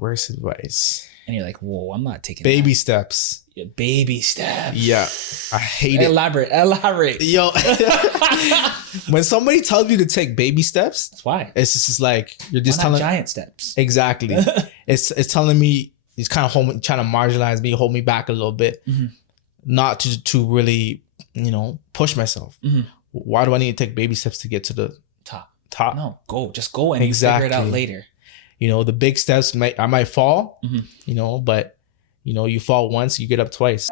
worst advice. And you're like, whoa, I'm not taking baby that. steps. Yeah, baby steps. Yeah, I hate it. Elaborate. Yo, when somebody tells you to take baby steps, That's why. it's just like you're just Why not telling giant steps. exactly. it's telling me he's kind of trying to marginalize me, hold me back a little bit, not to really push myself. Why do I need to take baby steps to get to the top? No, just go and figure it out later. The big steps I might fall, but you fall once, you get up twice.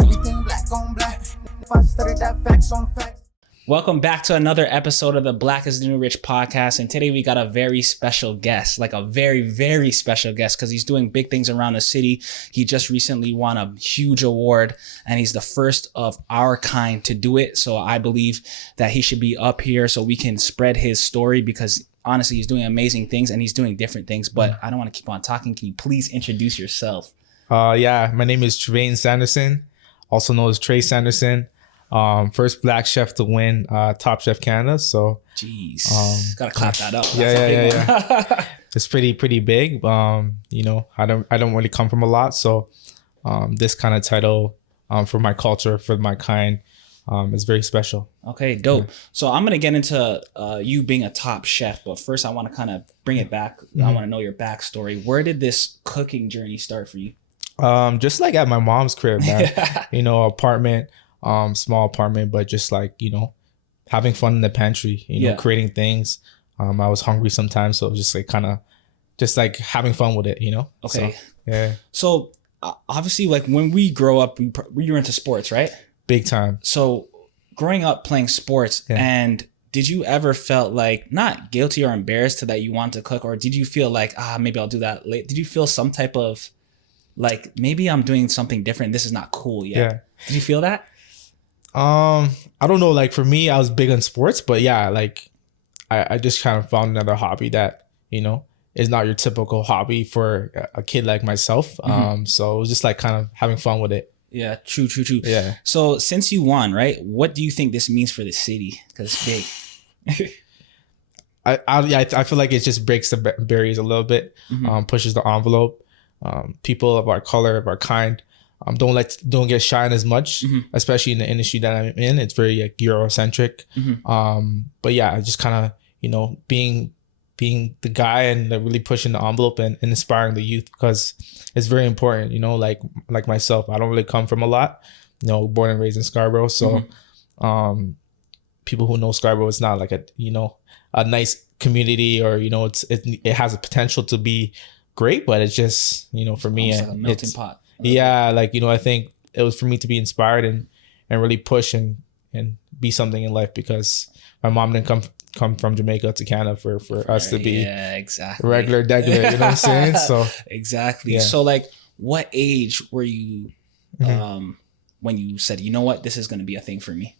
Everything black on black. If I studied that facts on facts. Welcome back to another episode of the Black is the New Rich podcast. And today we got a very special guest, like a very, very special guest, because he's doing big things around the city. He just recently won a huge award and he's the first of our kind to do it. So I believe that he should be up here so we can spread his story, because honestly, he's doing amazing things and he's doing different things. But I don't want to keep on talking. Can you please introduce yourself? Yeah, my name is Tre Sanderson, also known as Tre Sanderson. First black chef to win Top Chef Canada. So jeez, gotta clap that up. Yeah. It's pretty big. I don't really come from a lot, so this kind of title for my culture, for my kind, is very special. Okay, dope. So I'm gonna get into you being a top chef, but first I want to kind of bring it back. I want to know your backstory. Where did this cooking journey start for you? Just like at my mom's crib, man. Apartment. Small apartment, but just like, having fun in the pantry, creating things. I was hungry sometimes, so just like kind of just like having fun with it, Okay. So, yeah. So obviously, like when we grow up, we were into sports, right? Big time. So growing up playing sports, and did you ever felt like not guilty or embarrassed to that you want to cook, or did you feel like, maybe I'll do that later? Did you feel some type of like, maybe I'm doing something different, this is not cool yet? Yeah. Did you feel that? I don't know. Like for me, I was big on sports, but yeah, like I just kind of found another hobby that, is not your typical hobby for a kid like myself. So it was just like kind of having fun with it. Yeah, true. Yeah. So since you won, right, what do you think this means for the city? Because it's big. I feel like it just breaks the barriers a little bit, pushes the envelope. People of our color, of our kind, don't get shined as much, especially in the industry that I'm in. It's very like Eurocentric. But yeah, I just kind of, being the guy and really pushing the envelope and inspiring the youth, because it's very important, like myself, I don't really come from a lot, born and raised in Scarborough. So people who know Scarborough, it's not like a nice community, or, it has a potential to be great, but it's just, for me, like a melting pot. Yeah, like, I think it was for me to be inspired and really push and be something in life, because my mom didn't come from Jamaica to Canada for us to be regular, you know what I'm saying? So exactly. Yeah. So like, what age were you when you said, you know what, this is going to be a thing for me?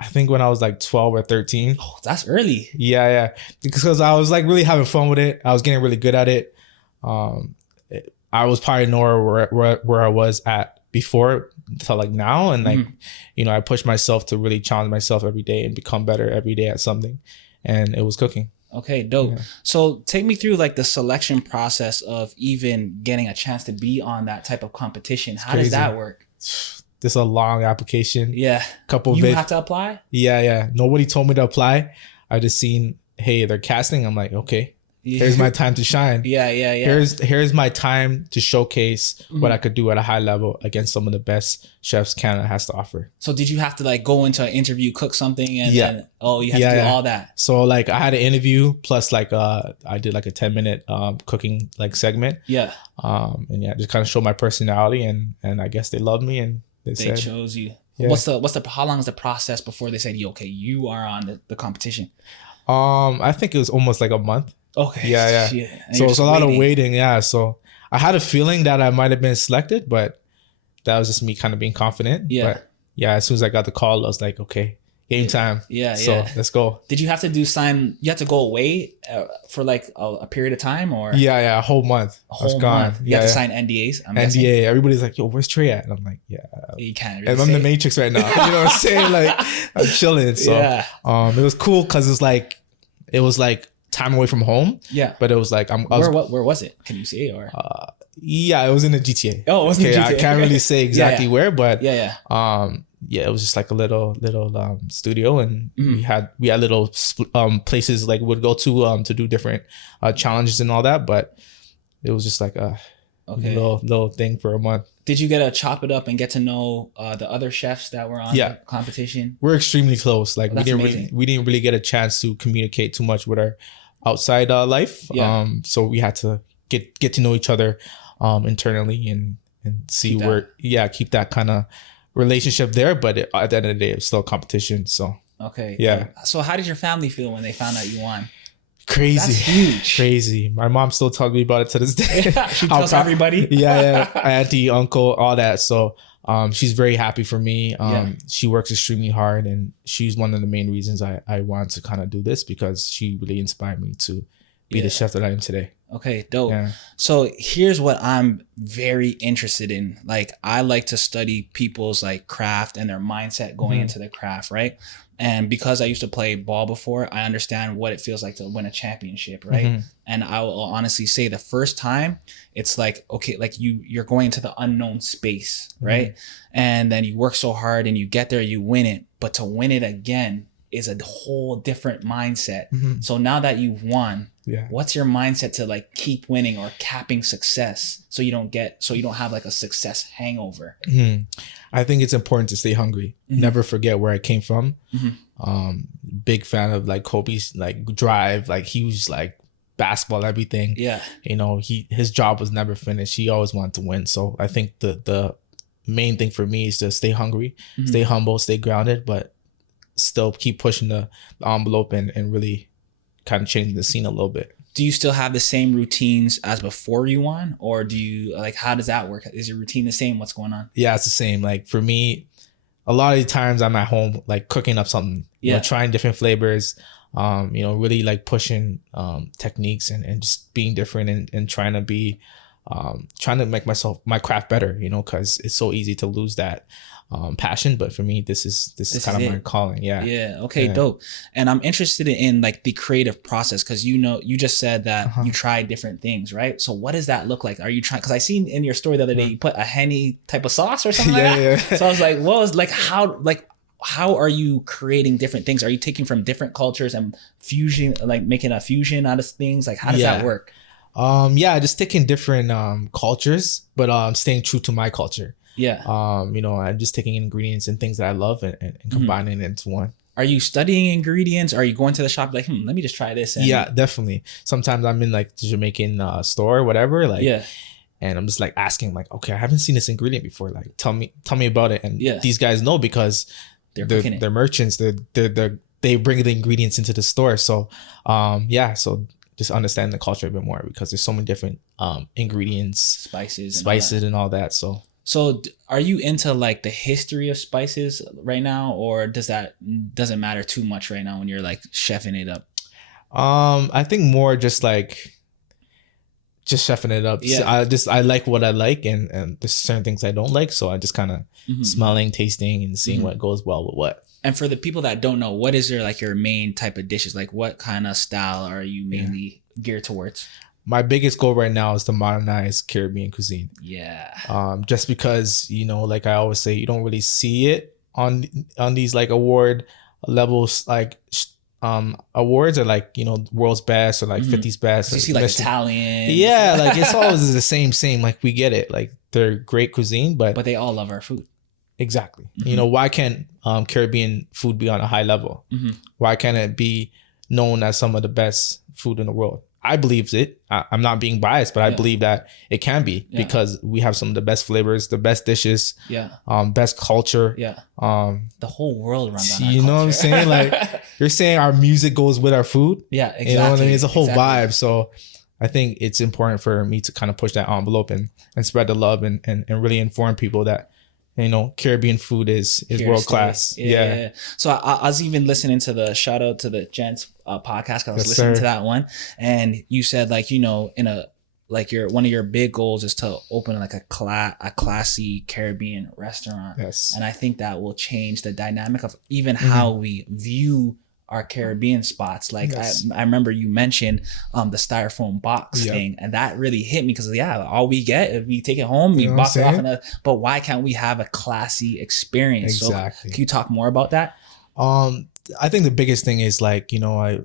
I think when I was like 12 or 13. Oh, that's early. Yeah. Because I was like really having fun with it. I was getting really good at it. I was probably nowhere where I was at before to like now. And like, I pushed myself to really challenge myself every day and become better every day at something. And it was cooking. Okay, dope. Yeah. So take me through like the selection process of even getting a chance to be on that type of competition. How does that work? This is a long application. Yeah. You have to apply? Yeah. Nobody told me to apply. I just seen, hey, they're casting. I'm like, okay. Here's my time to shine. Yeah. Here's my time to showcase what I could do at a high level against some of the best chefs Canada has to offer. So did you have to like go into an interview, cook something, and then you have to do all that? So like I had an interview plus like I did like a 10-minute cooking like segment. Yeah. And just kind of show my personality, and I guess they loved me and they chose you. Yeah. How long is the process before they said, okay, you are on the competition? I think it was almost like a month. Okay. Yeah. So it's a lot of waiting. Yeah. So I had a feeling that I might have been selected, but that was just me kind of being confident. Yeah. But yeah, as soon as I got the call, I was like, okay, game time. Yeah. So let's go. Did you have to you have to go away for like a period of time, or? Yeah. A whole month. A whole month. You have to sign NDAs. NDA. Everybody's like, yo, where's Trey at? And I'm like, yeah. You can't really and I'm in the Matrix right now. You know what I'm saying? Like I'm chilling. So it was cool because it was like time away from home. Yeah. But it was like where was it? Can you say or? Yeah, it was in the GTA. Oh, it was in the GTA. I can't really say exactly where, but yeah. It was just like a little studio, and we had little places like we'd go to do different challenges and all that, but it was just like a little thing for a month. Did you get to chop it up and get to know the other chefs that were on the competition? We're extremely close. Like we didn't really get a chance to communicate too much with our outside life. Yeah. So we had to get to know each other internally and see keep that kind of relationship there. But at the end of the day, it's still a competition. So So how did your family feel when they found out you won? Crazy. That's huge. Crazy. My mom still tells me about it to this day. She tells everybody. Yeah. Auntie, uncle, all that. So she's very happy for me. She works extremely hard, and she's one of the main reasons I wanted to kind of do this, because she really inspired me to be the chef that I am today. Okay, dope. Yeah. So here's what I'm very interested in. Like, I like to study people's like craft and their mindset going into the craft, right? And because I used to play ball before, I understand what it feels like to win a championship, right? And I will honestly say the first time, it's like, okay, like you're going into the unknown space, right? And then you work so hard and you get there, you win it. But to win it again is a whole different mindset. So now that you've won, what's your mindset to like keep winning or capping success so you don't have like a success hangover? I think it's important to stay hungry. Never forget where I came from. Big fan of like Kobe's like drive. Like he was like basketball, everything. Yeah. You know, his job was never finished. He always wanted to win. So I think the main thing for me is to stay hungry, stay humble, stay grounded, but still keep pushing the envelope and really kind of changing the scene a little bit. Do you still have the same routines as before you won, or do you like, how does that work? Is your routine the same? What's going on? Yeah, it's the same. Like for me, a lot of the times I'm at home, like cooking up something, you know, trying different flavors, you know, really like pushing techniques and just being different and trying to be, trying to make my craft better, you know, because it's so easy to lose that passion. But for me, this is kind of my calling. Okay, dope. And I'm interested in like the creative process, because you know, you just said that you tried different things, right? So what does that look like? Are you trying, because I seen in your story the other day you put a Henny type of sauce or something like that. So I was like, what was like, how are you creating different things? Are you taking from different cultures and fusion, like making a fusion out of things? Like how does that work? Just taking different cultures, but staying true to my culture. You know, I'm just taking ingredients and things that I love and combining it into one. Are you studying ingredients? Are you going to the shop like, let me just try this? Yeah, definitely. Sometimes I'm in like the Jamaican store or whatever, like, and I'm just like asking, like, okay, I haven't seen this ingredient before. Like, tell me about it. And these guys know because they're merchants. They bring the ingredients into the store. So, so just understand the culture a bit more, because there's so many different ingredients, spices and all that. So are you into like the history of spices right now, or doesn't matter too much right now when you're like chefing it up? I think more just chefing it up. So I like what I like, and there's certain things I don't like. So I just kind of smelling, tasting, and seeing what goes well with what. And for the people that don't know, what is your main type of dishes? Like what kind of style are you mainly geared towards? My biggest goal right now is to modernize Caribbean cuisine. Just because, you know, like I always say, you don't really see it on these like award levels, like awards are like, you know, world's best or like 50's best. You see like Italian. Like it's always the same. Like we get it. Like they're great cuisine, but they all love our food. Exactly. You know, why can't Caribbean food be on a high level? Why can't it be known as some of the best food in the world? I believe it. I'm not being biased, but I believe that it can be because we have some of the best flavors, the best dishes, best culture. The whole world runs on our culture. Know what I'm saying? Like you're saying our music goes with our food. Exactly. You know what I mean? It's a whole vibe. So I think it's important for me to kind of push that envelope and spread the love and really inform people that, you know, Caribbean food is world class. So I was even listening to the shout out to the Gents podcast, because I was listening to that one, and you said like, you know, in a like one of your big goals is to open like a classy Caribbean restaurant. And I think that will change the dynamic of even how we view our Caribbean spots. Like Yes. I remember you mentioned the styrofoam box Yep. thing, and that really hit me because all we get is we take it home, we You know what I'm box it off, saying? but why can't we have a classy experience? Exactly. So can you talk more about that? I think the biggest thing is like, you know,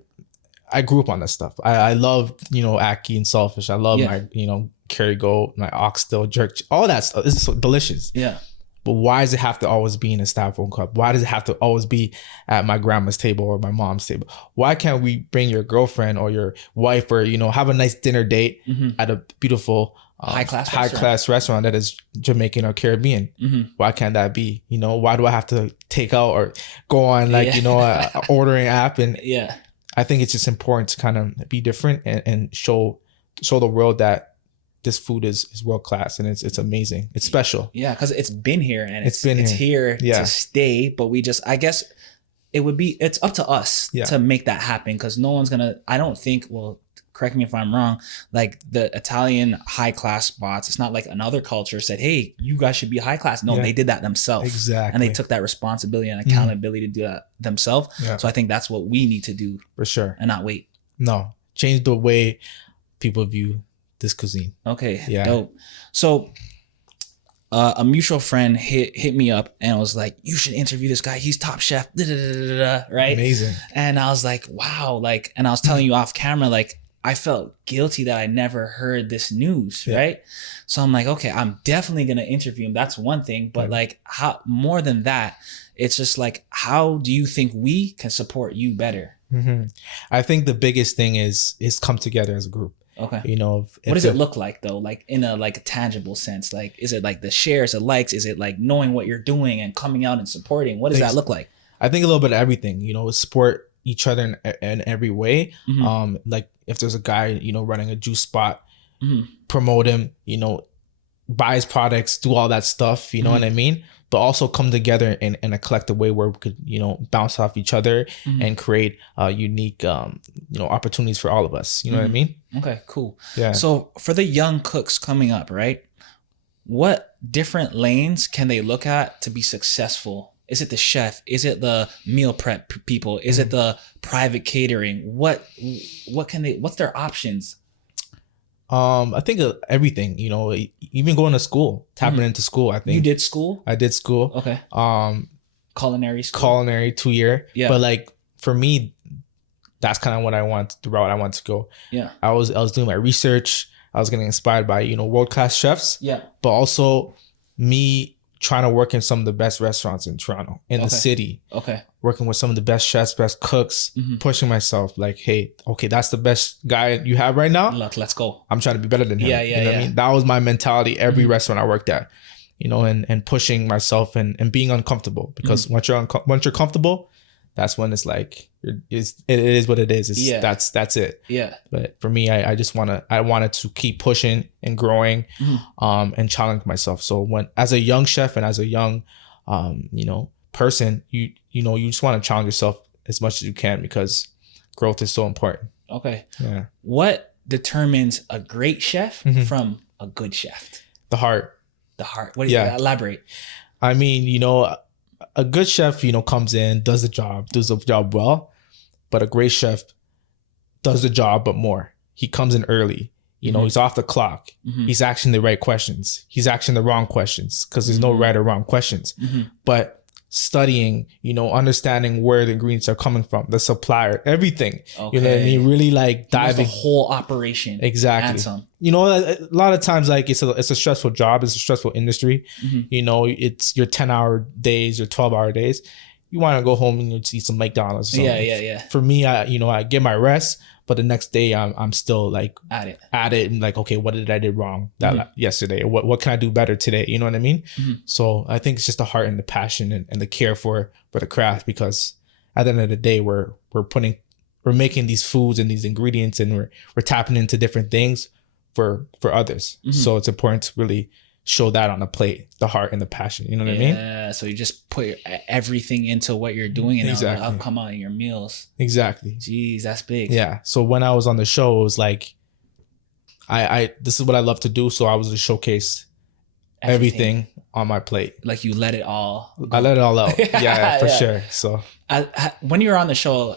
I grew up on this stuff. I love, you know, ackee and saltfish. I love my, you know, Kerrygold, my oxtail, jerk, all that stuff. It's so delicious. Yeah. But why does it have to always be in a styrofoam cup? Why does it have to always be at my grandma's table or my mom's table? Why can't we bring your girlfriend or your wife or, you know, have a nice dinner date at a beautiful high class restaurant that is Jamaican or Caribbean? Why can't that be? You know, why do I have to take out or go on like, you know, a ordering app? And I think it's just important to kind of be different and show the world that this food is world class and it's amazing. It's special. Yeah, because it's been here and it's been here to stay. But we just, I guess it's up to us to make that happen, because no one's gonna, I don't think, well, correct me if I'm wrong, like the Italian high class spots, it's not like another culture said, hey, you guys should be high class. No, they did that themselves. Exactly. And they took that responsibility and accountability to do that themselves. Yeah. So I think that's what we need to do. For sure. And not wait. No. Change the way people view this cuisine. Okay. Yeah. Dope. So a mutual friend hit me up and was like, you should interview this guy. He's top chef. Right? Amazing. And I was like, wow. Like, and I was telling you off camera, like, I felt guilty that I never heard this news, right? So I'm like, okay, I'm definitely gonna interview him. That's one thing, but like, how more than that, it's just like, how do you think we can support you better? I think the biggest thing is come together as a group. Okay. You know, what does it look like though? Like in a tangible sense? Like, is it like the shares, the likes? Is it like knowing what you're doing and coming out and supporting? What does that look like? I think a little bit of everything. You know, support each other in every way. Like if there's a guy, you know, running a juice spot, promote him, you know, buy his products, do all that stuff, you know what I mean? But also come together in a collective way where we could, you know, bounce off each other and create unique, you know, opportunities for all of us. You know what I mean? Okay, cool. Yeah. So for the young cooks coming up, right? What different lanes can they look at to be successful? Is it the chef? Is it the meal prep people? Is it the private catering? What can they, what's their options? I think everything, you know, even going to school, tapping into school. I think you did school. I did school. Okay. Culinary school. Culinary 2 year. Yeah. But like for me, that's kind of what I want, the route I want to go. Yeah. I was doing my research. I was getting inspired by, you know, world class chefs. Yeah. But also me trying to work in some of the best restaurants in Toronto, in the city. Okay. Working with some of the best chefs, best cooks, pushing myself like, hey, okay, that's the best guy you have right now. Look, let's go. I'm trying to be better than him. Yeah, you know what I mean? That was my mentality every restaurant I worked at, you know, and pushing myself and being uncomfortable, because once you're comfortable, that's when it's like, it is what it is. That's it. Yeah. But for me, I wanted to keep pushing and growing, and challenge myself. So when, as a young chef and as a young, you know, person, you know, you just want to challenge yourself as much as you can, because growth is so important. Okay. Yeah. What determines a great chef from a good chef? The heart. The heart. What do you elaborate? I mean, you know, a good chef, you know, comes in, does the job well, but a great chef does the job, but more. He comes in early, you know, he's off the clock. He's asking the right questions. He's asking the wrong questions, because there's no right or wrong questions. But studying, you know, understanding where the ingredients are coming from, the supplier, everything. Okay. You know what I mean? Really like diving the whole operation. Exactly. You know, a lot of times like it's a stressful job, it's a stressful industry. You know, it's your 10-hour days, your 12-hour days. You want to go home and eat some McDonald's. So yeah. For me, I get my rest, but the next day I'm still like at it and like, okay, what did I do wrong yesterday? What can I do better today? You know what I mean? So I think it's just the heart and the passion and the care for the craft, because at the end of the day, we're making these foods and these ingredients, and we're tapping into different things for others. So it's important to really show that on the plate, the heart and the passion. You know what I mean? Yeah. So you just put everything into what you're doing, and it'll come out in your meals. Exactly. Jeez, that's big. Yeah. So when I was on the show, it was like, I this is what I love to do. So I was to showcase everything on my plate. Like you let it all go. I let it all out. Yeah, for Yeah. sure. So when you were on the show,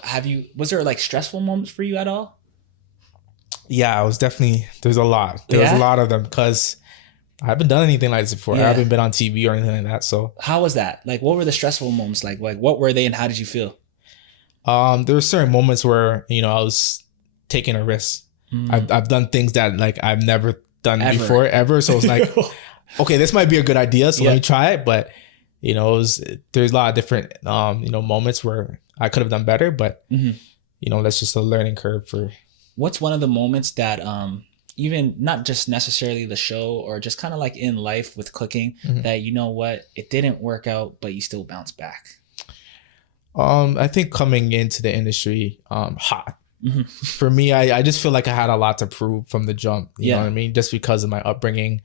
was there like stressful moments for you at all? yeah, it was definitely, there's a lot. There was a lot of them because I haven't done anything like this before. I haven't been on TV or anything like that. So how was that? Like, what were the stressful moments like? Like, what were they and how did you feel? There were certain moments where, you know, I was taking a risk. I've done things that like I've never done before ever. So it's like, okay, this might be a good idea. So let me try it. But, you know, there's a lot of different, you know, moments where I could have done better, but you know, that's just a learning curve for. What's one of the moments that, even not just necessarily the show or just kind of like in life with cooking that, you know what, it didn't work out, but you still bounce back? I think coming into the industry, hot. For me, I just feel like I had a lot to prove from the jump. You know what I mean? Just because of my upbringing,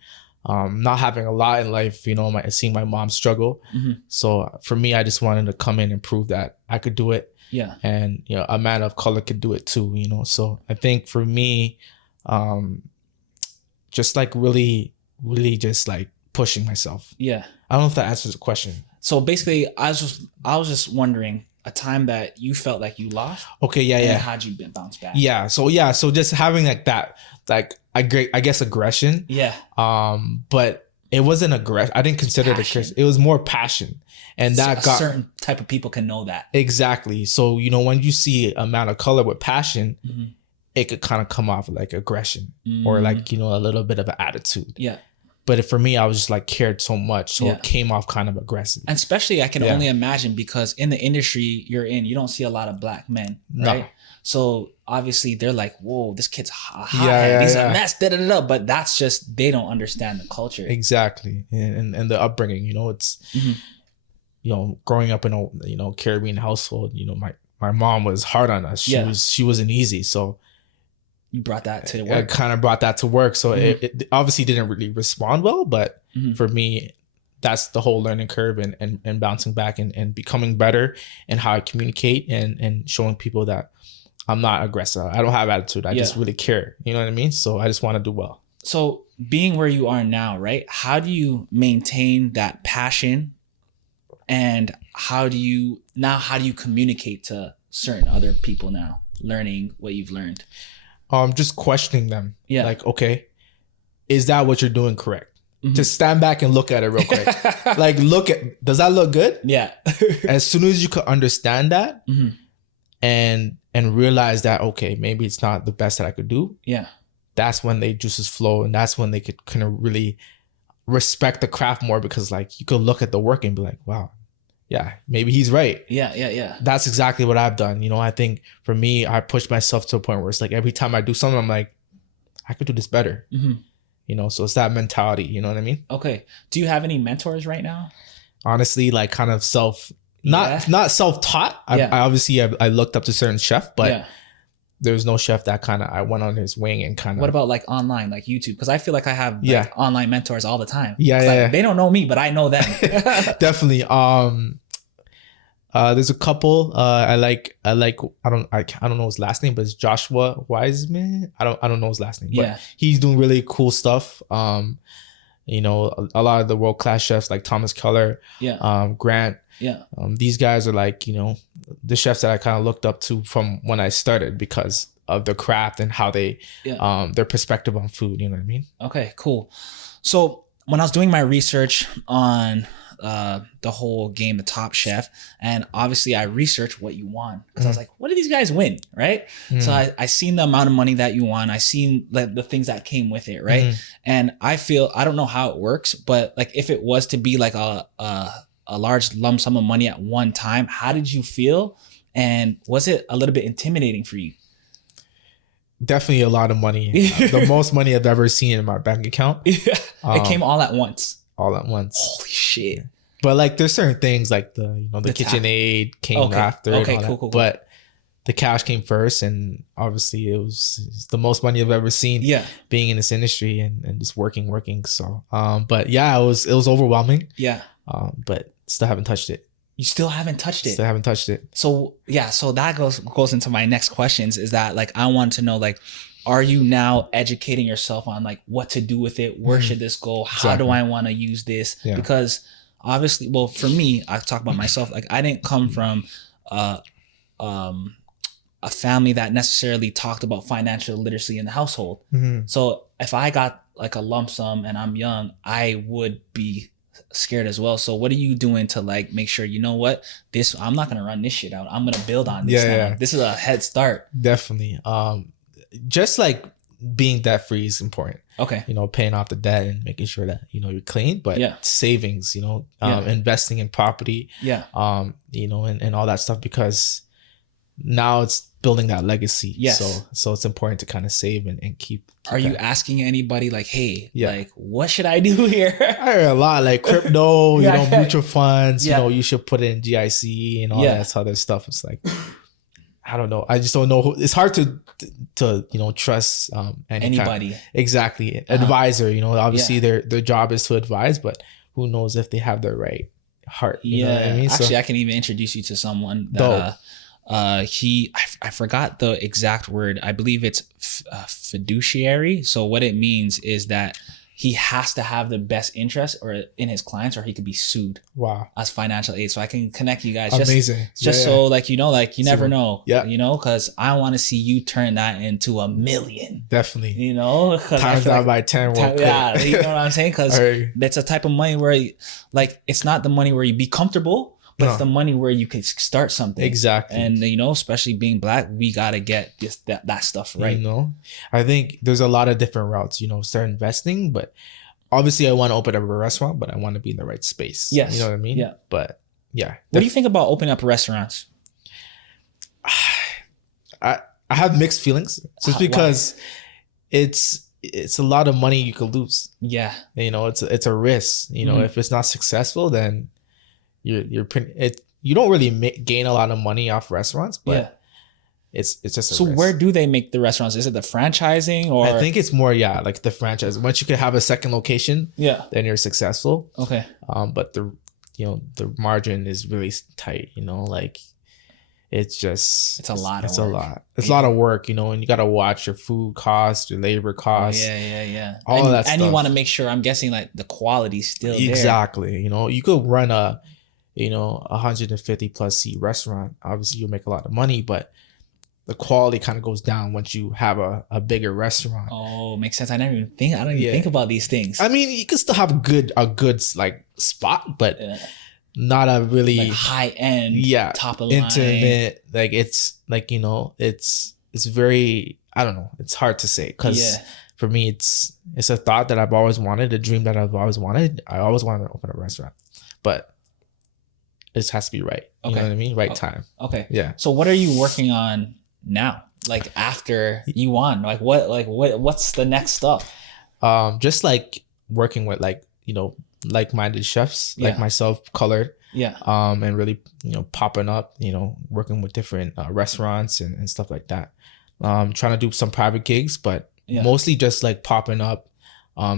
not having a lot in life, you know, seeing my mom struggle. So for me, I just wanted to come in and prove that I could do it. Yeah. And, you know, a man of color could do it too, you know? So I think for me, just like really just like pushing myself. Yeah. I don't know if that answers the question. So basically I was just wondering a time that you felt like you lost. Okay. Yeah. Yeah. How'd you bounce back? Yeah. So just having like that, like I guess aggression. Yeah. But it wasn't aggression. I didn't consider it aggression. It was more passion. And that got certain type of people can know that. Exactly. So, you know, when you see a man of color with passion, it could kind of come off like aggression or like, you know, a little bit of an attitude. Yeah. But for me, I was just like cared so much. So it came off kind of aggressive. And especially I can only imagine because in the industry you're in, you don't see a lot of black men, right? No. So obviously they're like, whoa, this kid's hot. He's a mess, but that's just, they don't understand the culture. Exactly. And the upbringing, you know, it's, you know, growing up in a, you know, Caribbean household, you know, my mom was hard on us. She wasn't easy. So you brought that to work. I kind of brought that to work. So it obviously didn't really respond well, but for me, that's the whole learning curve and bouncing back and becoming better and how I communicate and showing people that I'm not aggressive. I don't have attitude. I just really care. You know what I mean? So I just want to do well. So being where you are now, right? How do you maintain that passion? And how do you communicate to certain other people now, learning what you've learned? Just questioning them. Yeah. Like, okay, is that what you're doing correct? Just stand back and look at it real quick. Like, does that look good? Yeah. As soon as you could understand that and realize that, okay, maybe it's not the best that I could do. Yeah. That's when they juices flow. And that's when they could kind of really respect the craft more, because like you could look at the work and be like, wow, yeah, maybe he's right. Yeah. That's exactly what I've done. You know, I think for me, I pushed myself to a point where it's like every time I do something, I'm like, I could do this better. You know, so it's that mentality. You know what I mean? Okay. Do you have any mentors right now? Honestly, like kind of not self-taught. I obviously I looked up to certain chef, but there's no chef that kind of I went on his wing and kind of. What about like online, like YouTube? Because I feel like I have online mentors all the time. Yeah. They don't know me, but I know them. Definitely. There's a couple I like. I don't know his last name, but it's Joshua Wiseman. I don't know his last name, but he's doing really cool stuff. You know, a lot of the world-class chefs like Thomas Keller, Grant. Yeah. These guys are like, you know, the chefs that I kind of looked up to from when I started because of the craft and how they, their perspective on food. You know what I mean? Okay, cool. So when I was doing my research on the whole game, the Top Chef, and obviously I researched what you won because I was like, what did these guys win, right? So I seen the amount of money that you won. I seen the things that came with it, right? And I feel, I don't know how it works, but like if it was to be like a large lump sum of money at one time, how did you feel? And was it a little bit intimidating for you? Definitely a lot of money. The most money I've ever seen in my bank account. It came all at once. All at once. Holy shit. But like there's certain things like the KitchenAid came after. Okay, cool. But the cash came first, and obviously it's the most money I've ever seen being in this industry and just working. So but yeah, it was overwhelming. Yeah. But still haven't touched it. You still haven't touched it? Still haven't touched it. So yeah, so that goes into my next questions is that like I want to know like are you now educating yourself on like what to do with it? Where should this go? How do I want to use this? Yeah. Because obviously, well, for me, I talk about myself. Like I didn't come from a family that necessarily talked about financial literacy in the household. So if I got like a lump sum and I'm young, I would be scared as well. So what are you doing to like make sure, you know what, this, I'm not going to run this shit out. I'm going to build on this. Yeah. Like, this is a head start. Definitely. Just like being debt free is important. Okay. You know, paying off the debt and making sure that, you know, you're clean, but savings, you know, investing in property, you know, and all that stuff, because now it's building that legacy. Yes. So it's important to kind of save and keep Are you asking anybody like, hey, like, what should I do here? I heard a lot, like crypto, you know, mutual funds, you know, you should put it in GIC and all that other stuff. It's like, I don't know. I just don't know. It's hard to you know, trust anybody. Exactly. Advisor, you know, obviously their job is to advise, but who knows if they have the right heart. You know what I mean? Actually, I can even introduce you to someone that I forgot the exact word. I believe it's fiduciary. So what it means is that he has to have the best interest or in his clients, or he could be sued. Wow. As financial aid. So I can connect you guys. Amazing. Just so like, you know, like you never know. Yeah. You know, because I want to see you turn that into $1 million. Definitely. You know, times that by 10. Yeah. You know what I'm saying? Because that's a type of money where like, it's not the money where you be comfortable, but it's the money where you could start something. Exactly. And, you know, especially being Black, we got to get that stuff right. You know, I think there's a lot of different routes, you know, start investing, but obviously I want to open up a restaurant, but I want to be in the right space. Yes. You know what I mean? Yeah. But yeah. What do you think about opening up restaurants? I have mixed feelings just because it's a lot of money you could lose. Yeah. You know, it's a risk, you know, if it's not successful, then you don't really gain a lot of money off restaurants, but it's just a so risk. Where do they make the restaurants? Is it the franchising, or I think it's more like the franchise. Once you can have a second location, then you're successful. Okay. But the margin is really tight, you know, like it's a lot of work, you know, and you got to watch your food costs, your labor costs. All of that stuff. And you want to make sure, I'm guessing, like the quality's still there. Exactly. You know, you could run a 150 plus seat restaurant. Obviously you'll make a lot of money, but the quality kind of goes down once you have a bigger restaurant. Oh, makes sense. I don't even think about these things. I mean, you can still have a good like spot, but not a really like high end, top of intimate. Line. Like it's like, you know, it's very, I don't know. It's hard to say because for me, it's a thought that I've always wanted, a dream that I've always wanted. I always wanted to open a restaurant, but it just has to be right. You know what I mean? Right time. Okay. Yeah. So what are you working on now? Like after you won, what's the next stuff? Just like working with like, you know, like-minded chefs like myself, colored. Yeah. And really, you know, popping up, you know, working with different restaurants and stuff like that. Trying to do some private gigs, but mostly just like popping up.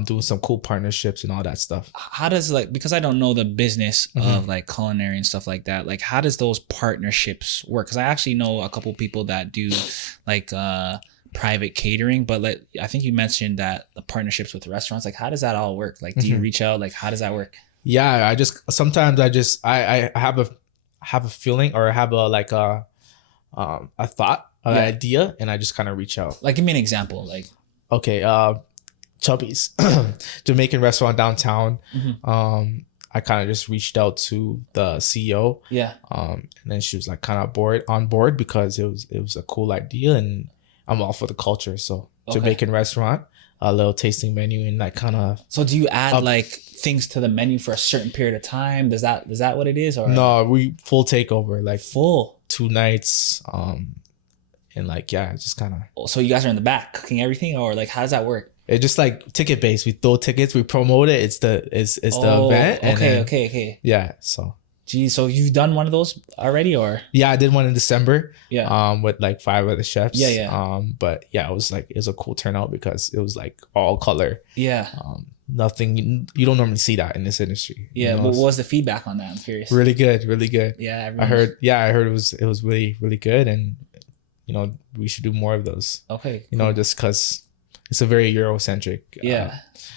Doing some cool partnerships and all that stuff. How does because I don't know the business of like culinary and stuff like that. Like how does those partnerships work? Because I actually know a couple people that do like private catering, but like I think you mentioned that the partnerships with restaurants. Like how does that all work? Like do you reach out? Like how does that work? Yeah, I have a feeling, or I have a thought, an idea, and I just kind of reach out. Like give me an example. Like okay, Chubby's Jamaican restaurant downtown. I kind of just reached out to the CEO. Yeah. And then she was like kind of on board because it was a cool idea, and I'm all for the culture. So Jamaican restaurant, a little tasting menu, and that kind of. So do you add like things to the menu for a certain period of time? Is that what it is? Or no, we full takeover, like full 2 nights. And like just kind of. So you guys are in the back cooking everything, or like how does that work? It's just like ticket based. We throw tickets, we promote it. It's the event. Okay. Yeah. So. Geez, so you've done one of those already, or? Yeah, I did one in December. Yeah. With like 5 other chefs. Yeah. But yeah, it was a cool turnout because it was like all color. Yeah. Nothing you don't normally see that in this industry. Yeah. What was the feedback on that? I'm curious. Really good. Yeah. I heard it was really, really good, and we should do more of those. Okay. Just because it's a very Eurocentric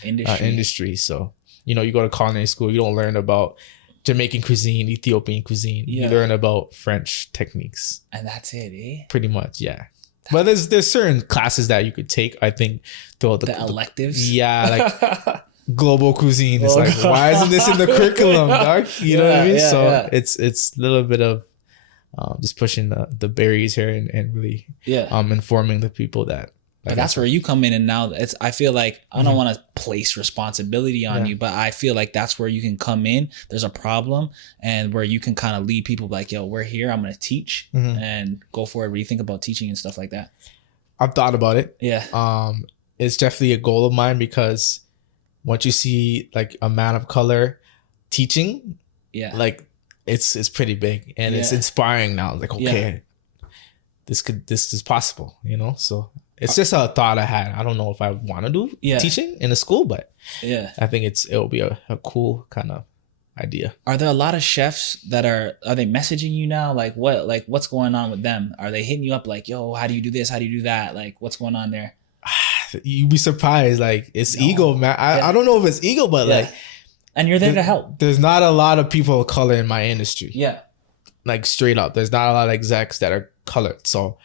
industry. So, you go to culinary school, you don't learn about Jamaican cuisine, Ethiopian cuisine. You learn about French techniques. And that's it, eh? Pretty much, yeah. But there's certain classes that you could take, I think. The electives? Yeah, like global cuisine. It's like, why isn't this in the curriculum, dog? You know what I mean? So it's a little bit of just pushing the barriers here and really informing the people that. But that's where you come in, and now I feel like I don't want to place responsibility on you, but I feel like that's where you can come in. There's a problem, and where you can kind of lead people like, yo, we're here. I'm going to teach and go for it. What do you think about teaching and stuff like that? I've thought about it. Yeah. It's definitely a goal of mine, because once you see like a man of color teaching, like it's pretty big, and it's inspiring now. Like, okay, this is possible, so. It's just a thought I had. I don't know if I want to do teaching in a school, but I think it'll be a cool kind of idea. Are there a lot of chefs that are they messaging you now? Like what's going on with them? Are they hitting you up like, yo, how do you do this? How do you do that? Like, what's going on there? You'd be surprised. Like, it's ego, man. I don't know if it's ego, but like, and you're there to help. There's not a lot of people of color in my industry. Yeah. Like, straight up. There's not a lot of execs that are colored. So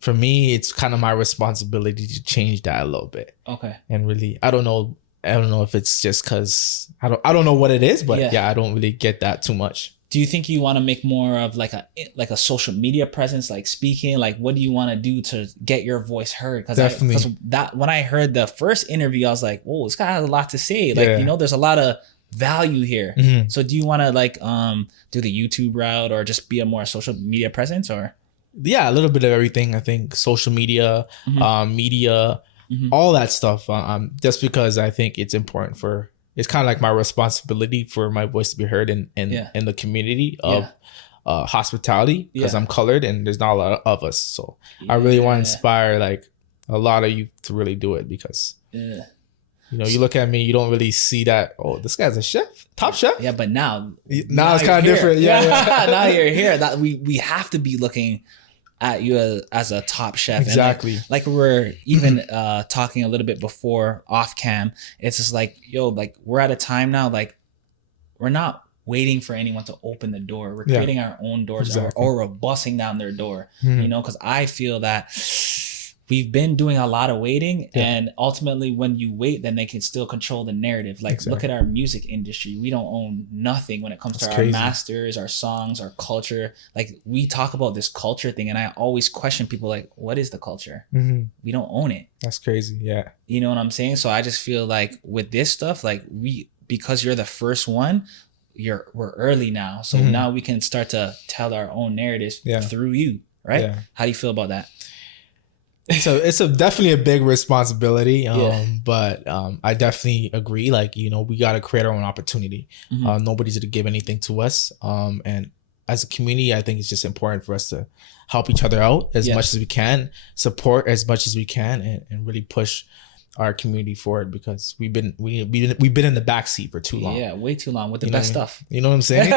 for me, it's kind of my responsibility to change that a little bit. Okay. And really, I don't know if it's just because I don't know what it is, but I don't really get that too much. Do you think you want to make more of like a social media presence, like speaking? Like, what do you want to do to get your voice heard? Because when I heard the first interview, I was like, "Whoa, this guy has a lot to say." Like, there's a lot of value here. Mm-hmm. So, do you want to like do the YouTube route, or just be a more social media presence, or? Yeah, a little bit of everything. I think social media, media, all that stuff. Just because I think it's important it's kind of like my responsibility for my voice to be heard in the community of hospitality, because I'm colored and there's not a lot of us. So I really want to inspire like a lot of you to really do it, because you look at me, you don't really see that. Oh, this guy's a chef, top chef. Yeah, but now it's kind of different. Yeah, now you're here. That we have to be looking at you as a top chef. Exactly. And like we were even talking a little bit before off cam. It's just like, yo, like we're at a time now. Like we're not waiting for anyone to open the door. We're creating our own doors, or we're busting down their door. Because I feel that we've been doing a lot of waiting, and ultimately when you wait, then they can still control the narrative. Like look at our music industry. We don't own nothing when it comes to our masters, our songs, our culture. Like we talk about this culture thing, and I always question people like, what is the culture? We don't own it. That's crazy. Yeah. You know what I'm saying? So I just feel like with this stuff, like because you're the first one, we're early now. So now we can start to tell our own narratives through you, right? Yeah. How do you feel about that? So it's definitely a big responsibility, but I definitely agree. Like, we got to create our own opportunity. Nobody's going to give anything to us. And as a community, I think it's just important for us to help each other out as much as we can, support as much as we can, and really push our community forward, because we've been in the backseat for too long. Yeah, way too long with the best stuff. You know what I'm saying?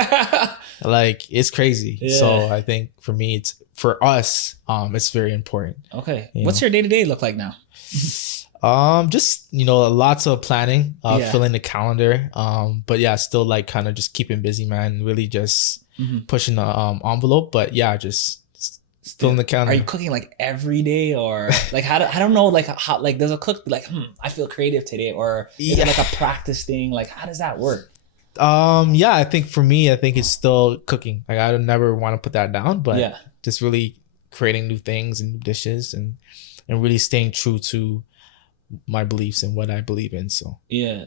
Like, it's crazy. Yeah. So I think for me, for us, it's very important. Okay. What's your day-to-day look like now? Just, lots of planning, filling the calendar. But yeah, still like kind of just keeping busy, man. Really just pushing the envelope. But yeah, just still in the calendar. Are you cooking like every day, or like I don't know, like how, like does a cook like I feel creative today, or is it like a practice thing? Like how does that work? I think for me, it's still cooking. Like I don't never want to put that down, but just really creating new things and new dishes, and really staying true to my beliefs and what I believe in. So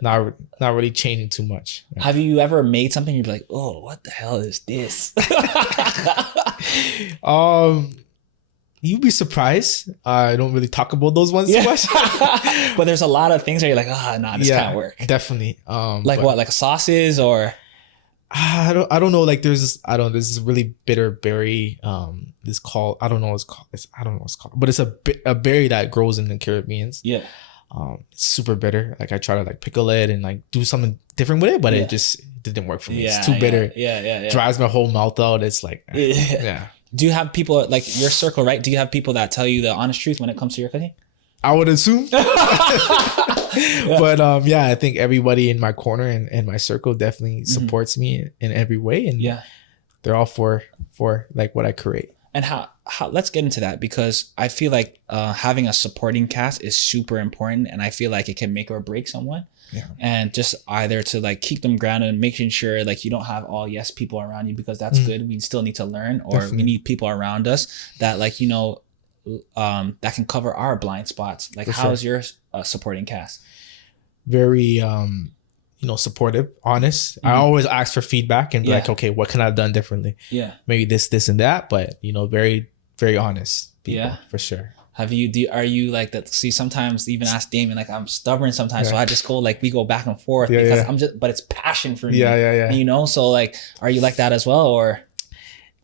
not really changing too much. Yeah. Have you ever made something you'd be like, oh, what the hell is this? You'd be surprised. I don't really talk about those ones too much. But there's a lot of things where you're like, this can't work. Definitely. Like what? Like sauces, or I don't know. Like there's this really bitter berry. This called I don't know what it's called. But it's a berry that grows in the Caribbeans. Yeah. It's super bitter. Like I try to like pickle it and like do something different with it, but it just didn't work for me. It's too bitter. Yeah. Dries my whole mouth out. It's like Do you have people like your circle, right? Do you have people that tell you the honest truth when it comes to your cooking? I would assume. But I think everybody in my corner and my circle definitely supports me in every way. And they're all for like what I create. And how let's get into that, because I feel like having a supporting cast is super important, and I feel like it can make or break someone. Yeah. And just either to like keep them grounded and making sure like you don't have all yes people around you, because that's good. We still need to learn, or definitely. We need people around us that like, you know, that can cover our blind spots. Like how is your supporting cast? Very supportive, honest. I always ask for feedback and be like, okay, what can I have done differently? Yeah. Maybe this and that, but very, very honest people, for sure. Are you like that? See, sometimes even ask Damien, like I'm stubborn sometimes. So I just go like, we go back and forth because but it's passion for me. Yeah. You know? So like, are you like that as well? Or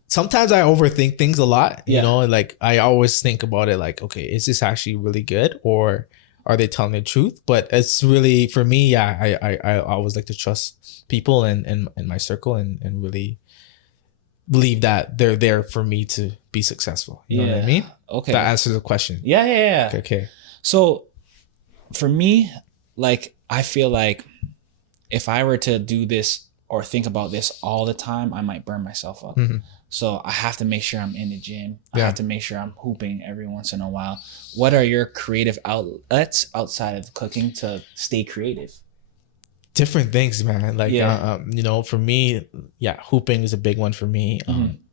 sometimes I overthink things a lot, you know, and like I always think about it like, okay, is this actually really good, or are they telling the truth? But it's really, for me, I always like to trust people and my circle and really believe that they're there for me to be successful. You know what I mean? Okay. That answers the question. Yeah. Okay. So for me, like, I feel like if I were to do this or think about this all the time, I might burn myself up. Mm-hmm. So I have to make sure I'm in the gym. I have to make sure I'm hooping every once in a while. What are your creative outlets outside of cooking to stay creative? Different things, man. Like, for me, hooping is a big one for me.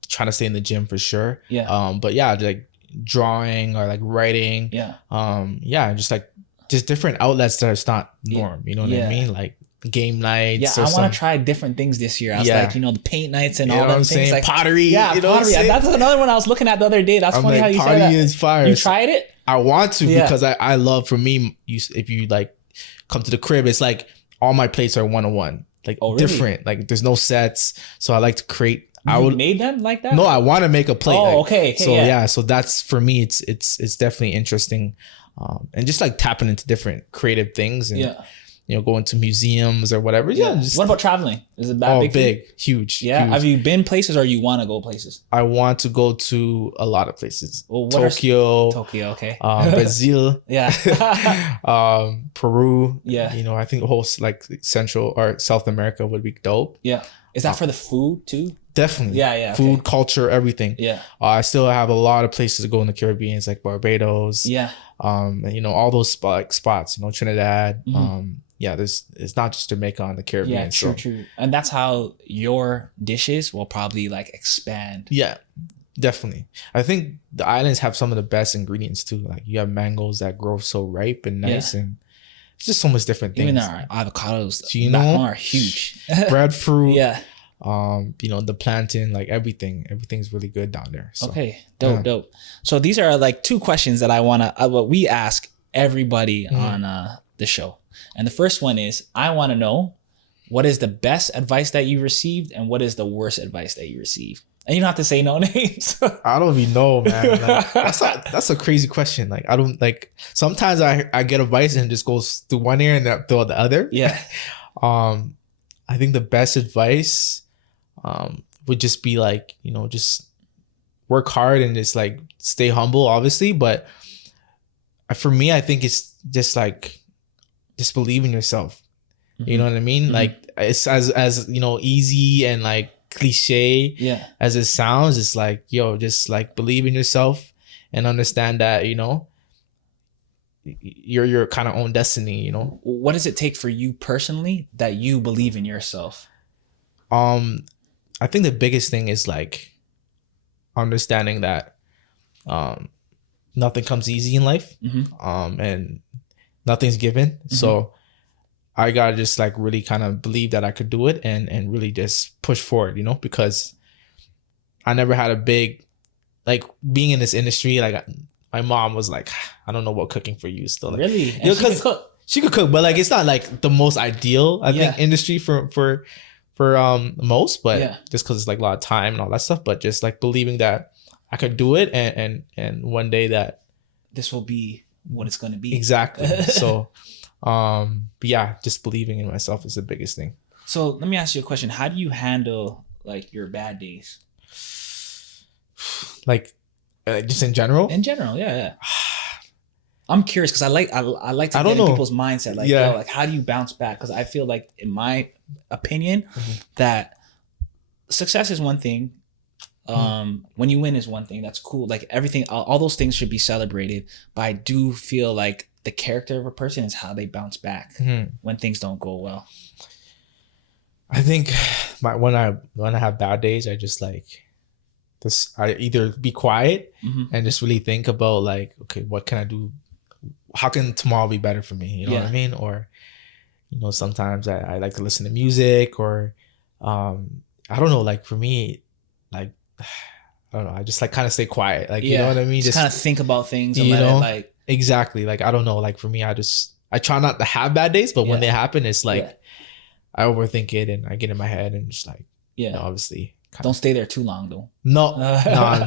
Trying to stay in the gym for sure. But like drawing or like writing. Just different outlets that is not norm. You know what I mean? Like game nights. I want to try different things this year. I was like, the paint nights and all that things. Like pottery. Yeah, pottery. That's another one I was looking at the other day. That's funny how you said that. Pottery is fire. You tried it? I want to because I love, for me, if you like come to the crib, it's like all my plates are 1-on-1. Like different. Like there's no sets. So I like to create. You made them like that? No, I want to make a plate. Oh, okay. So so that's, for me, it's definitely interesting, and just like tapping into different creative things and going to museums or whatever. What about traveling? Is it that big? Big, huge. Yeah. Huge. Have you been places, or you want to go places? I want to go to a lot of places. Well, Tokyo. Okay. Brazil. Peru. Yeah. I think the whole like Central or South America would be dope. Yeah. Is that for the food too? Definitely. Yeah. Food, culture, everything. Yeah. I still have a lot of places to go in the Caribbean. It's like Barbados. Yeah. All those spots. Trinidad. Mm-hmm. It's not just Jamaica on the Caribbean. Yeah, true. And that's how your dishes will probably like expand. Yeah, definitely. I think the islands have some of the best ingredients too. Like you have mangoes that grow so ripe and nice, and it's just so much different things. Even our avocados, are huge. Breadfruit. The plantain, like everything's really good down there. So, okay, dope. So these are like two questions that I wanna what we ask everybody on the show. And the first one is, I want to know, what is the best advice that you received and what is the worst advice that you received? And you don't have to say no names. I don't even know, man. Like, that's a crazy question. Like, I don't like, sometimes I get advice and it just goes through one ear and through the other. Yeah. I think the best advice would just be like, just work hard and just like stay humble, obviously. But for me, I think it's just like, just believe in yourself. You know what I mean? Mm-hmm. Like it's as easy and like cliche as it sounds. It's like, just like believe in yourself and understand that, you're your kind of own destiny, What does it take for you personally that you believe in yourself? I think the biggest thing is like understanding that nothing comes easy in life. And nothing's given. So I gotta just like really kind of believe that I could do it and really just push forward, because I never had a big, like being in this industry, like my mom was like, I don't know what cooking for you still. Like, really? And she could cook. She could cook, but like it's not like the most ideal, I think, industry for most, but just because it's like a lot of time and all that stuff, but just like believing that I could do it and one day that this will be what it's going to be. Exactly. So just believing in myself is the biggest thing. So let me ask you a question. How do you handle like your bad days? Like just in general. In general, yeah. I'm curious because I like to get in people's mindset. Like, yo, like how do you bounce back? Because I feel like, in my opinion, that success is one thing. When you win is one thing. That's cool. Like everything, all those things should be celebrated. But I do feel like the character of a person is how they bounce back when things don't go well. I think when I have bad days, I just like this. I either be quiet and just really think about like, okay, what can I do? How can tomorrow be better for me? You know what I mean? Or, you know, sometimes I like to listen to music, or I don't know. Like for me, like I don't know. I just like kind of stay quiet. Like you know what I mean? Just kind of think about things and you let know? it like exactly. Like I don't know. Like for me, I try not to have bad days, but when they happen, it's like I overthink it and I get in my head and just like you know, obviously. Don't stay there too long though. No,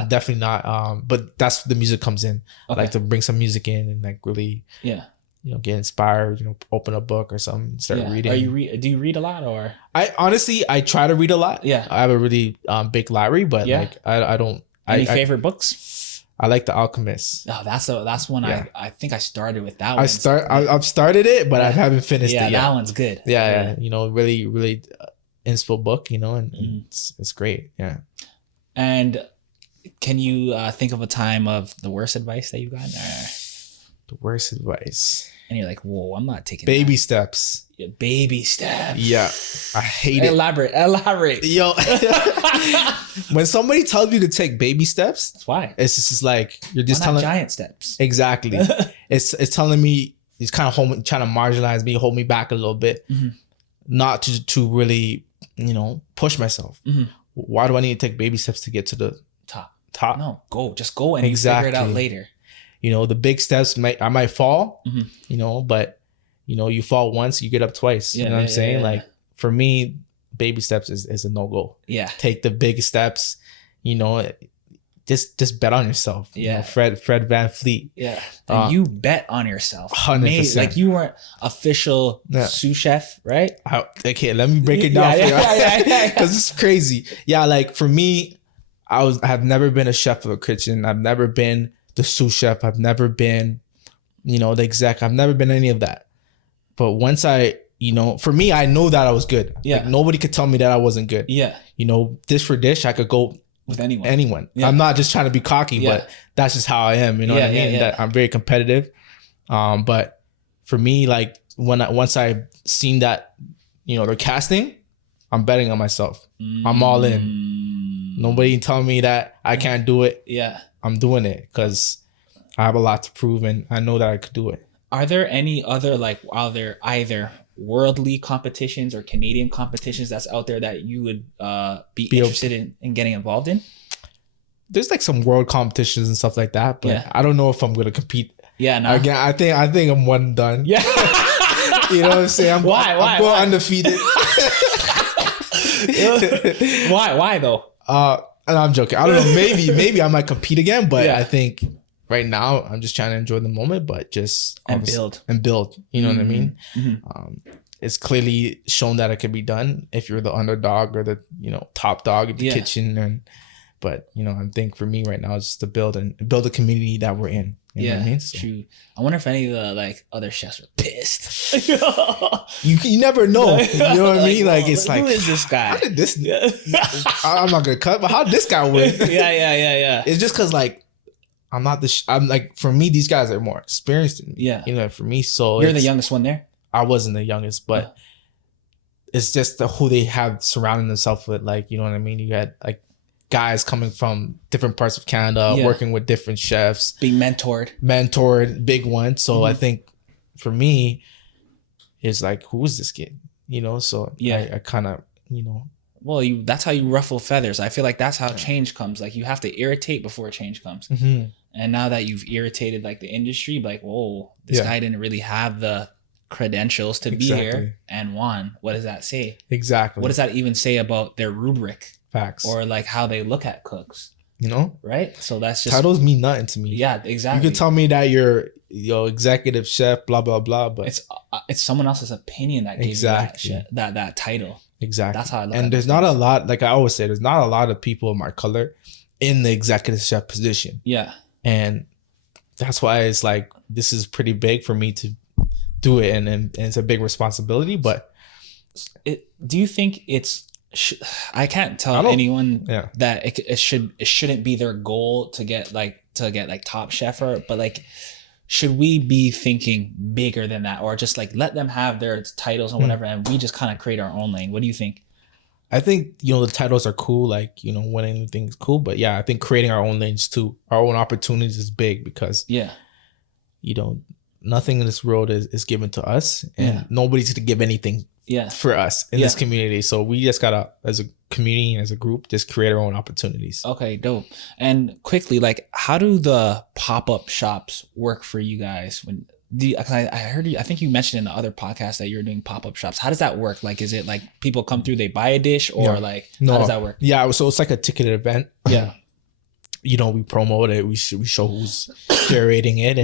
definitely not. But that's the music comes in. Okay. I like to bring some music in and like really, you know, get inspired. You know, open a book or something, start reading. Do you read a lot or? I honestly try to read a lot. Yeah, I have a really big library, but like I don't. Any favorite books? I like The Alchemist. Oh, that's one I think I started with that one. I've started it, but I haven't finished it yet. Yeah, that one's good. Yeah. You know, really inspo book, you know, and it's great. Yeah. And can you think of a time of the worst advice that you got? The worst advice. And you're like, whoa, I'm not taking baby steps. Yeah, baby steps. Yeah. I hate it. Elaborate. Yo. When somebody tells you to take baby steps, that's why. It's just like you're just telling giant steps. Exactly. it's telling me he's kind of trying to marginalize me, hold me back a little bit. Not to really, you know, push myself. Why do I need to take baby steps to get to the top? No, just go and you figure it out later. You know, the big steps I might fall, you know, but you know, you fall once, you get up twice. You know what I'm saying? Like for me, baby steps is a no-go. Yeah. Take the big steps, you know, just bet on yourself. Yeah. You know, Fred Van Fleet. Yeah. And you bet on yourself. 100%. Like you weren't official sous chef, right? Okay, let me break it down for you. Because it's crazy. Yeah, like for me, I have never been a chef of a kitchen. I've never been the sous chef. I've never been, you know, the exec. I've never been any of that. But once you know, for me, I know that I was good. Yeah. Like, nobody could tell me that I wasn't good. Yeah. You know, dish for dish, I could go with anyone. Yeah. I'm not just trying to be cocky, but that's just how I am. You know what I mean? That I'm very competitive. But for me, like once I seen that, you know, they're casting, I'm betting on myself. I'm all in. Nobody telling me that I can't do it. Yeah. I'm doing it because I have a lot to prove and I know that I could do it. Are there any other either worldly competitions or Canadian competitions that's out there that you would be interested in getting involved in? There's like some world competitions and stuff like that, but I don't know if I'm gonna compete. Yeah, no. Again, I think I'm one and done. Yeah. You know what I'm saying? I'm going undefeated. Why though? And I'm joking. I don't know. Maybe I might compete again, but I think right now I'm just trying to enjoy the moment, but just build. You know what I mean? It's clearly shown that it can be done if you're the underdog or the, you know, top dog in the kitchen. But you know, I think for me right now is to build a community that we're in. You know what I mean? So. True. I wonder if any of the other chefs were pissed. you never know. You know what I mean? Like it's like, who is this guy? How did this? I'm not gonna cut, but how did this guy win? Yeah. It's just because like I'm not I'm like, for me, these guys are more experienced than me. Yeah. You know, for me, so you're the youngest one there. I wasn't the youngest, but it's just who they have surrounding themselves with. Like, you know what I mean? You had like guys coming from different parts of Canada, working with different chefs, being mentored, big one. So I think for me, it's like, who is this kid? You know, so I kind of, you know. Well, that's how you ruffle feathers. I feel like that's how change comes. Like you have to irritate before change comes. And now that you've irritated like the industry, like, whoa, this guy didn't really have the credentials to be here and won. What does that say? Exactly. What does that even say about their rubric? Facts. Or like how they look at cooks. You know? Right? So that's just... Titles mean nothing to me. Yeah, exactly. You can tell me that you're executive chef, blah, blah, blah, but... It's someone else's opinion that gives you that title. Exactly. That's how I look at it. And there's not a lot, like I always say, there's not a lot of people of my color in the executive chef position. Yeah. And that's why it's like, this is pretty big for me to do it. And it's a big responsibility, but do you think I can't tell anyone that it shouldn't be their goal to get like top chef, but like, should we be thinking bigger than that, or just like let them have their titles and whatever, and we just kind of create our own lane? What do you think? I think, the titles are cool, like, winning anything is cool, but yeah, I think creating our own lanes too, our own opportunities is big, because nothing in this world is given to us, and nobody's gonna give anything for us in this community. So we just gotta, as a community, as a group, just create our own opportunities. Okay, dope. And quickly, like, how do the pop-up shops work for you guys? I heard you, I think you mentioned in the other podcast that you're doing pop-up shops. How does that work? Like, is it like people come through, they buy a dish, or like, how does that work? Yeah, so it's like a ticketed event. Yeah. We promote it, we show who's curating it,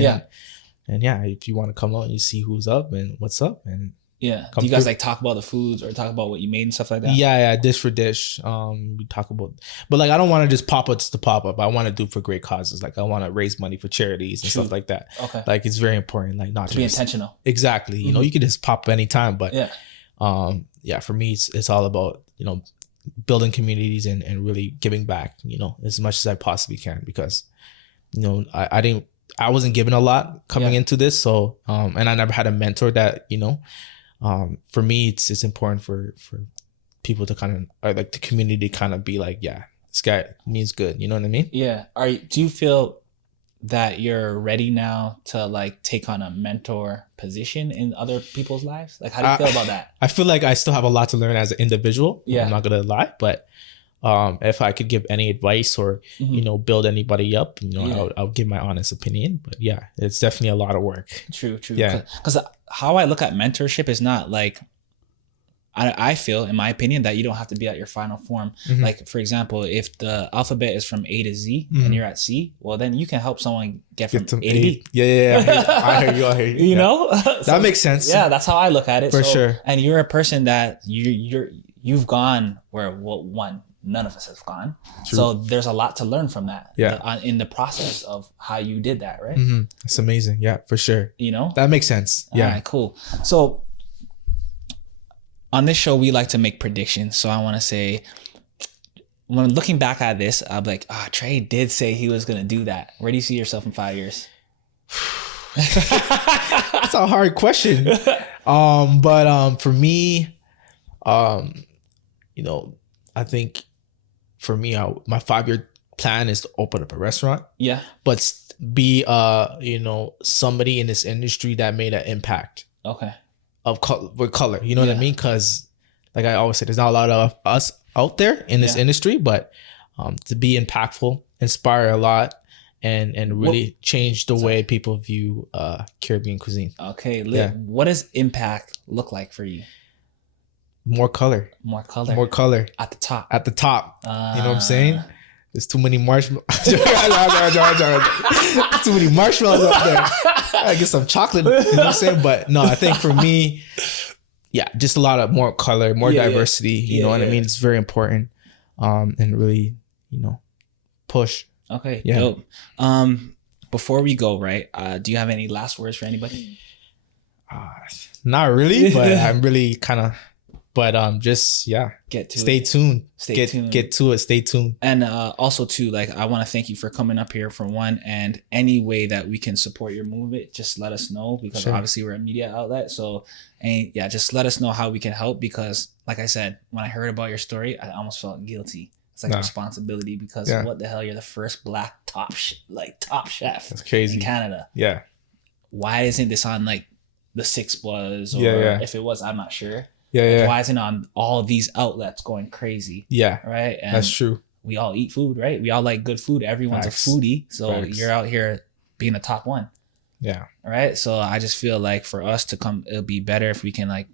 and if you want to come out, you see who's up and what's up, and do you guys like talk about the foods or talk about what you made and stuff like that? Yeah, dish for dish. We talk about, but like, I don't want to just pop up just to pop up. I want to do for great causes. Like, I want to raise money for charities and stuff like that. Okay. Like, it's very important. Like, not to be intentional. Exactly. You can just pop up anytime, but for me, it's all about building communities and really giving back. As much as I possibly can, because I wasn't given a lot coming into this, so and I never had a mentor that for me, it's important for people to kind of, or like the community to kind of be like, this guy means good. You know what I mean? Yeah. Do you feel that you're ready now to like take on a mentor position in other people's lives? Like, how do you feel about that? I feel like I still have a lot to learn as an individual. Yeah. I'm not going to lie, but if I could give any advice or, build anybody up, I'll give my honest opinion. But yeah, it's definitely a lot of work. True. Yeah. Because how I look at mentorship is not like, I feel, in my opinion, that you don't have to be at your final form. Like, for example, if the alphabet is from A to Z and you're at C, well, then you can help someone get from A to B. Yeah. I hear you. You know? That makes sense. Yeah, that's how I look at it. For sure. And you're a person that you've gone where none of us have gone. True. So there's a lot to learn from that. Yeah. In the process of how you did that, right? It's amazing. Yeah, for sure. That makes sense. Yeah. All right, cool. So on this show, we like to make predictions. So I want to say, when looking back at this, I'm like, Trey did say he was going to do that. Where do you see yourself in 5 years? That's a hard question. But for me, I think for me, my 5-year plan is to open up a restaurant. Yeah. But be, somebody in this industry that made an impact. Okay. With color. You know what I mean? Because like I always say, there's not a lot of us out there in this industry, but to be impactful, inspire a lot, and really change the way people view Caribbean cuisine. Okay. What does impact look like for you? More color. At the top. You know what I'm saying? There's too many marshmallows. Too many marshmallows up there. I get some chocolate. You know what I'm saying? But no, I think for me, just a lot of more color, more diversity. You know what I mean? It's very important. And really, push. Okay. Yeah. Dope. Before we go, right? Do you have any last words for anybody? Not really, but I'm really kind of. But stay tuned. Get to it. Stay tuned. And also too, like, I want to thank you for coming up here for one, and any way that we can support your movement, just let us know, because obviously we're a media outlet. So, and just let us know how we can help, because like I said, when I heard about your story, I almost felt guilty. It's like a responsibility, because what the hell, you're the first black top chef. That's crazy. In Canada. Yeah. Why isn't this on like the Six Was, or if it was, I'm not sure. Why isn't it on all these outlets going crazy? Yeah. Right? And that's true. We all eat food, right? We all like good food. Everyone's a foodie. So you're out here being a top one. Yeah. Right? So I just feel like for us to come, it'll be better if we can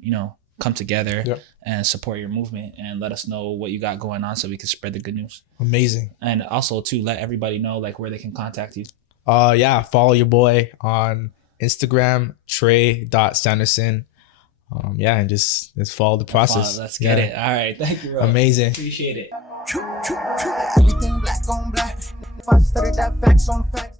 come together and support your movement, and let us know what you got going on so we can spread the good news. Amazing. And also to let everybody know like where they can contact you. Follow your boy on Instagram, Tre.Sanderson. And just follow the process. Let's get it. All right. Thank you, bro. Amazing. Appreciate it. Everything black on black. If I studied that facts on facts.